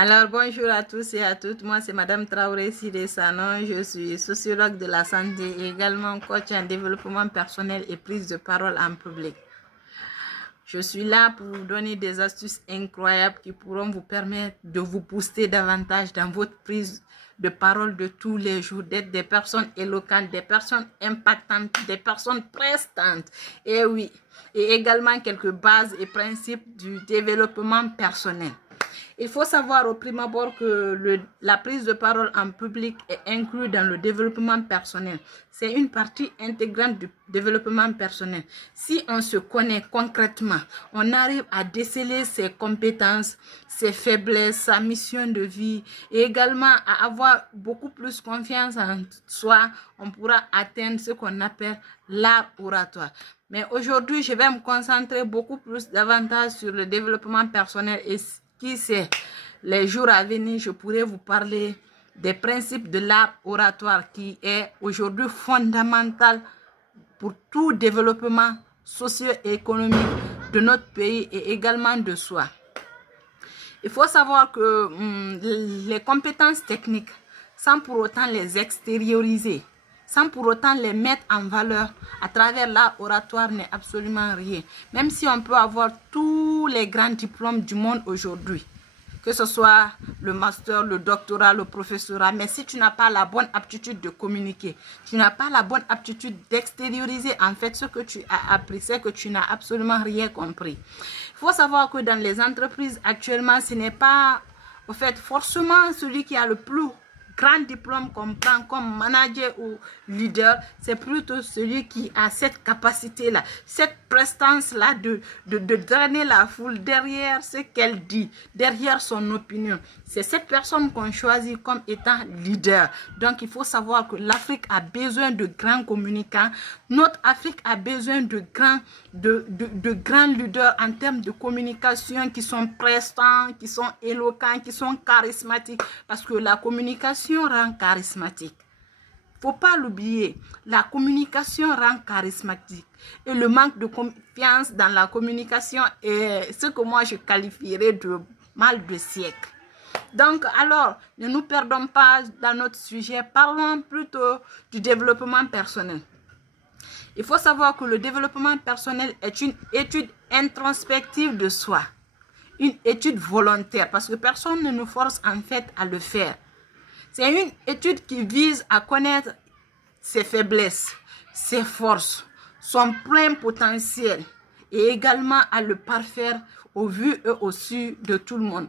Alors, bonjour à tous et à toutes. Moi, c'est Madame Traoré Sidé Sanon. Je suis sociologue de la santé et également coach en développement personnel et prise de parole en public. Je suis là pour vous donner des astuces incroyables qui pourront vous permettre de vous booster davantage dans votre prise de parole de tous les jours, d'être des personnes éloquentes, des personnes impactantes, des personnes prestantes. Et oui, et également quelques bases et principes du développement personnel. Il faut savoir au prime abord que la prise de parole en public est inclue dans le développement personnel. C'est une partie intégrante du développement personnel. Si on se connaît concrètement, on arrive à déceler ses compétences, ses faiblesses, sa mission de vie et également à avoir beaucoup plus confiance en soi, on pourra atteindre ce qu'on appelle l'art oratoire. Mais aujourd'hui, je vais me concentrer beaucoup plus davantage sur le développement personnel et qui sait, les jours à venir, je pourrais vous parler des principes de l'art oratoire qui est aujourd'hui fondamental pour tout développement socio-économique de notre pays et également de soi. Il faut savoir que les compétences techniques, sans pour autant les extérioriser, sans pour autant les mettre en valeur à travers l'art oratoire n'est absolument rien. Même si on peut avoir tous les grands diplômes du monde aujourd'hui, que ce soit le master, le doctorat, le professorat, mais si tu n'as pas la bonne aptitude de communiquer, tu n'as pas la bonne aptitude d'extérioriser en fait ce que tu as appris, c'est que tu n'as absolument rien compris. Il faut savoir que dans les entreprises actuellement, ce n'est pas en fait forcément celui qui a le plus grand diplôme qu'on prend comme manager ou leader, c'est plutôt celui qui a cette capacité-là, cette prestance-là de drainer la foule derrière ce qu'elle dit, derrière son opinion. C'est cette personne qu'on choisit comme étant leader. Donc, il faut savoir que l'Afrique a besoin de grands communicants. Notre Afrique a besoin de grands leaders en termes de communication qui sont prestants, qui sont éloquents, qui sont charismatiques. Parce que la communication rend charismatique. Faut pas l'oublier, la communication rend charismatique et le manque de confiance dans la communication est ce que moi je qualifierais de mal de siècle. Donc alors, ne nous perdons pas dans notre sujet, parlons plutôt du développement personnel. Il faut savoir que le développement personnel est une étude introspective de soi, une étude volontaire parce que personne ne nous force en fait à le faire. C'est une étude qui vise à connaître ses faiblesses, ses forces, son plein potentiel et également à le parfaire au vu et au su de tout le monde.